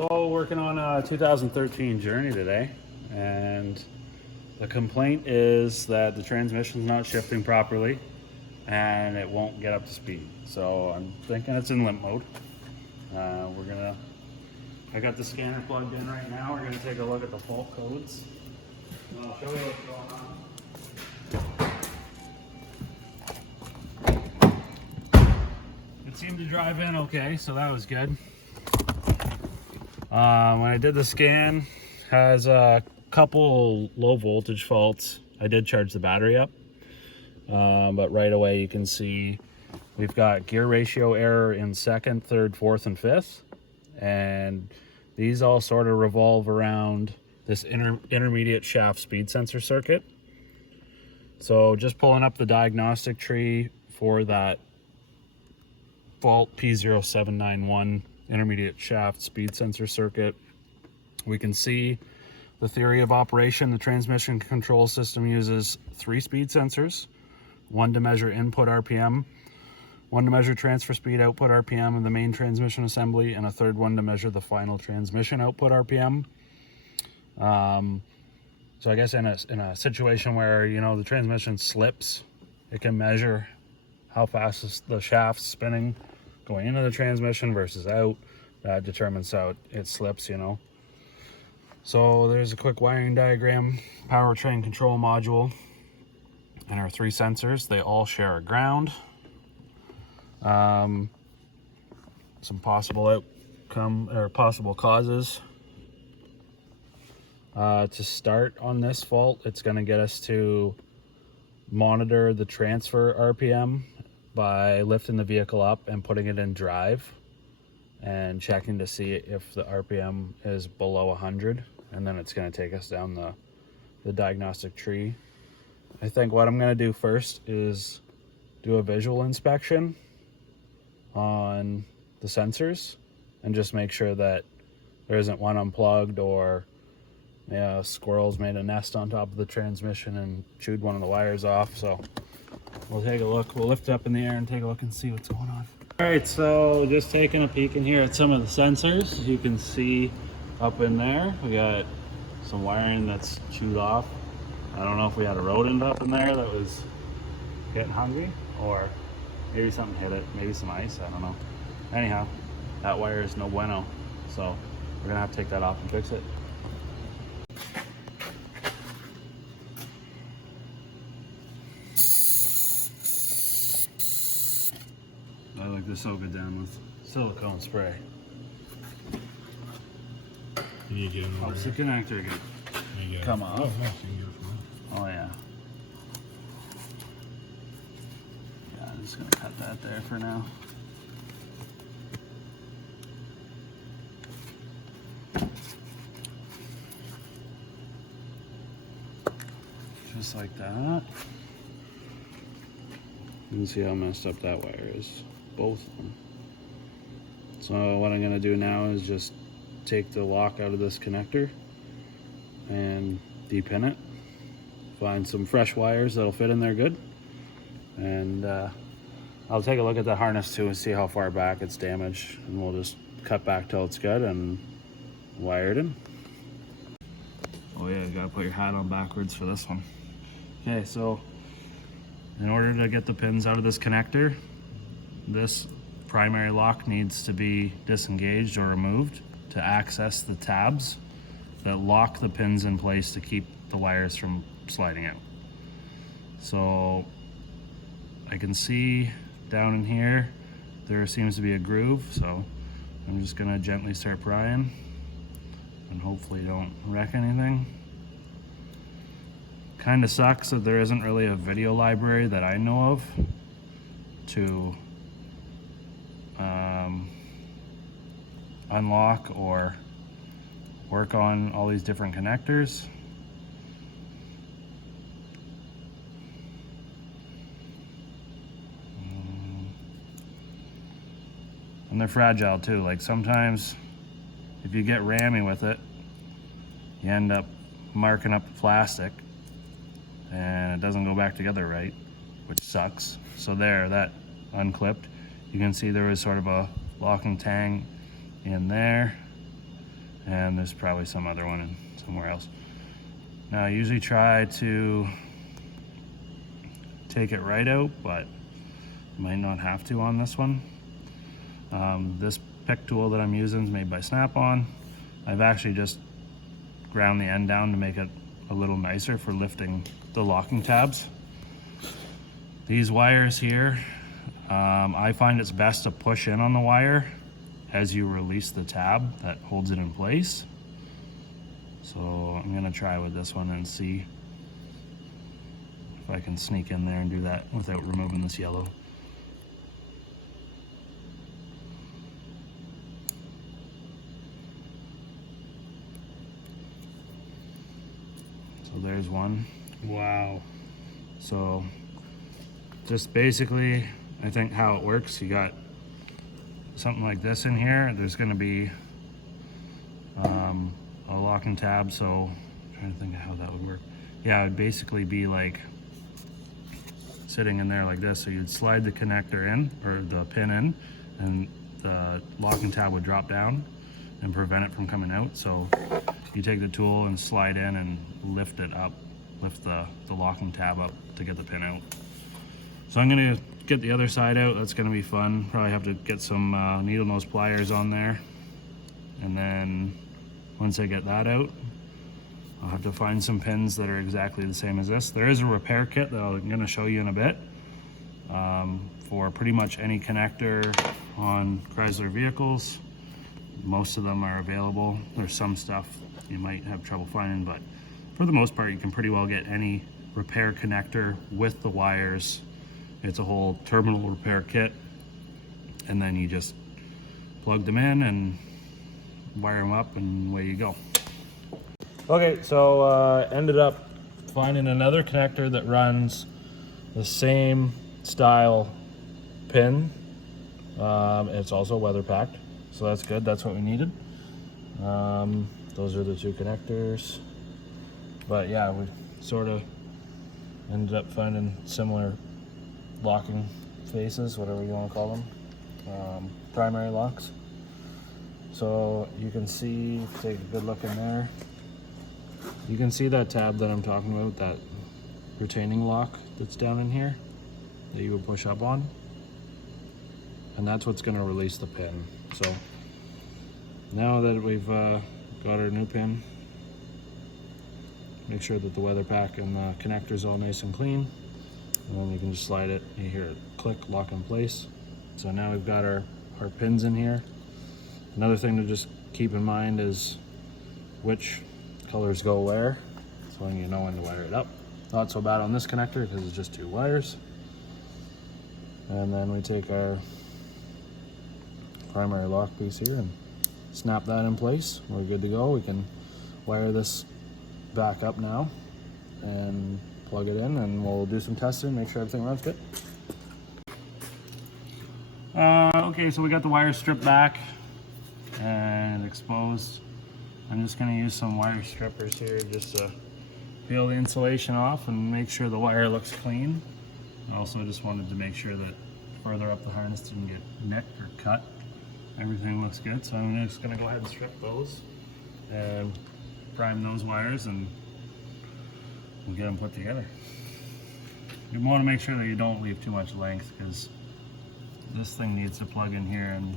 So working on a 2013 Journey today, and the complaint is that the transmission's not shifting properly and it won't get up to speed. So I'm thinking it's in limp mode. I got the scanner plugged in right now. We're gonna take a look at the fault codes. And I'll show you what's going on. It seemed to drive in okay, so that was good. When I did the scan, has a couple low voltage faults. I did charge the battery up, but right away you can see we've got gear ratio error in second, third, fourth, and fifth, and these all sort of revolve around this intermediate shaft speed sensor circuit. So just pulling up the diagnostic tree for that fault P0791 intermediate shaft speed sensor circuit, we can see the theory of operation. The transmission control system uses 3 speed sensors, one to measure input RPM, one to measure transfer speed output RPM of the main transmission assembly, and a third one to measure the final transmission output RPM. So I guess in a situation where, you know, the transmission slips, it can measure how fast the shaft's spinning going into the transmission versus out. That determines how it slips, you know. So there's a quick wiring diagram. Powertrain control module and our 3 sensors, they all share a ground. Some possible outcome or possible causes. To start on this fault, it's going to get us to monitor the transfer RPM by lifting the vehicle up and putting it in drive and checking to see if the RPM is below 100, and then it's going to take us down the diagnostic tree. I think what I'm going to do first is do a visual inspection on the sensors and just make sure that there isn't one unplugged, or squirrels made a nest on top of the transmission and chewed one of the wires off. So we'll take a look. We'll lift it up in the air and take a look and see what's going on. All right, so just taking a peek in here at some of the sensors. You can see up in there, we got some wiring that's chewed off. I don't know if we had a rodent up in there that was getting hungry, or maybe something hit it, maybe some ice, I don't know. Anyhow, that wire is no bueno, so we're gonna have to take that off and fix it. I like to soak it down with silicone spray. You get it Helps the connector come off. Oh yeah. Yeah, I'm just gonna cut that there for now. Just like that. You can see how messed up that wire is. Both of them. So what I'm going to do now is just take the lock out of this connector and depin it. Find some fresh wires that'll fit in there good. And I'll take a look at the harness too and see how far back it's damaged. And we'll just cut back till it's good and wire it in. Oh yeah, you gotta put your hat on backwards for this one. Okay, so in order to get the pins out of this connector, this primary lock needs to be disengaged or removed to access the tabs that lock the pins in place to keep the wires from sliding out. So I can see down in here, there seems to be a groove, so I'm just gonna gently start prying and hopefully don't wreck anything. Kind of sucks that there isn't really a video library that I know of to unlock or work on all these different connectors. And they're fragile too. Like sometimes if you get rammy with it, you end up marking up the plastic and it doesn't go back together right, which sucks. So there, that unclipped. You can see there was sort of a locking tang in there. and there's probably some other one in somewhere else. Now I usually try to take it right out, but might not have to on this one. This pick tool that I'm using is made by Snap-on. I've actually just ground the end down to make it a little nicer for lifting the locking tabs. These wires here, I find it's best to push in on the wire as you release the tab that holds it in place. So I'm gonna try with this one and see if I can sneak in there and do that without removing this yellow. So there's one. Wow. So just basically, I think how it works, you got something like this in here. There's going to be a locking tab. So I'm trying to think of how that would work. Yeah, it would basically be like sitting in there like this. So you'd slide the connector in, or the pin in, and the locking tab would drop down and prevent it from coming out. So you take the tool and slide in and lift it up, lift the locking tab up to get the pin out. So I'm gonna get the other side out. That's gonna be fun. Probably have to get some needle nose pliers on there. And then once I get that out, I'll have to find some pins that are exactly the same as this. There is a repair kit that I'm gonna show you in a bit for pretty much any connector on Chrysler vehicles. Most of them are available. There's some stuff you might have trouble finding, but for the most part, you can pretty well get any repair connector with the wires. It's a whole terminal repair kit, and then you just plug them in and wire them up, and away you go. Okay, so ended up finding another connector that runs the same style pin. It's also weather packed, so that's good. That's what we needed. Those are the two connectors. But yeah, we sort of ended up finding similar locking faces, whatever you want to call them, primary locks. So you can see, take a good look in there. You can see that tab that I'm talking about, that retaining lock that's down in here that you would push up on. And that's what's going to release the pin. So now that we've got our new pin, make sure that the weather pack and the connector's all nice and clean. And then you can just slide it, you hear it click, lock in place. So now we've got our pins in here. Another thing to just keep in mind is which colors go where, so you know when to wire it up. Not so bad on this connector because it's just two wires. And then we take our primary lock piece here and snap that in place. We're good to go. We can wire this back up now and plug it in, and we'll do some testing, make sure everything runs good. Okay, so we got the wires stripped back and exposed. I'm just going to use some wire strippers here just to peel the insulation off and make sure the wire looks clean. And also just wanted to make sure that further up the harness didn't get nicked or cut. Everything looks good, so I'm just going to go ahead and strip those and prime those wires, and we'll get them put together. You want to make sure that you don't leave too much length, because this thing needs to plug in here and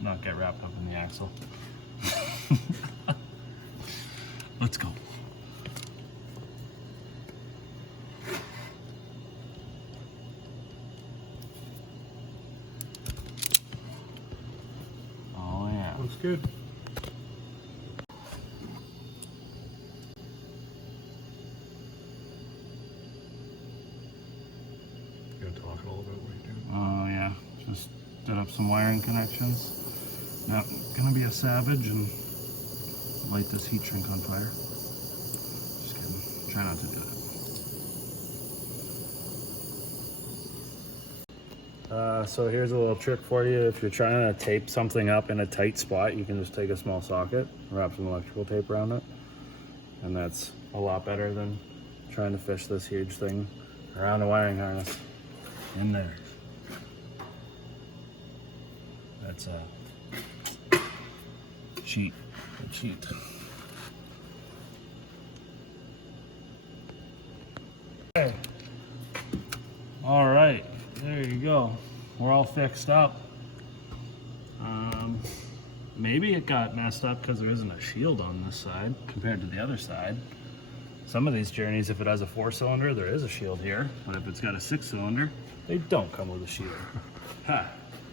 not get wrapped up in the axle. Let's go. Oh yeah. Looks good. You gotta talk a little bit what you're doing. Oh yeah. Just did up some wiring connections. Now, gonna be a savage and light this heat shrink on fire. Just kidding. Try not to do that. So here's a little trick for you. If you're trying to tape something up in a tight spot, you can just take a small socket, wrap some electrical tape around it, and that's a lot better than trying to fish this huge thing around a wiring harness in there. That's Cheat. Cheat. Okay. All right, there you go. We're all fixed up. Maybe it got messed up because there isn't a shield on this side compared to the other side. Some of these journeys, if it has a 4-cylinder, there is a shield here, but if it's got a 6-cylinder, they don't come with a shield. Ha!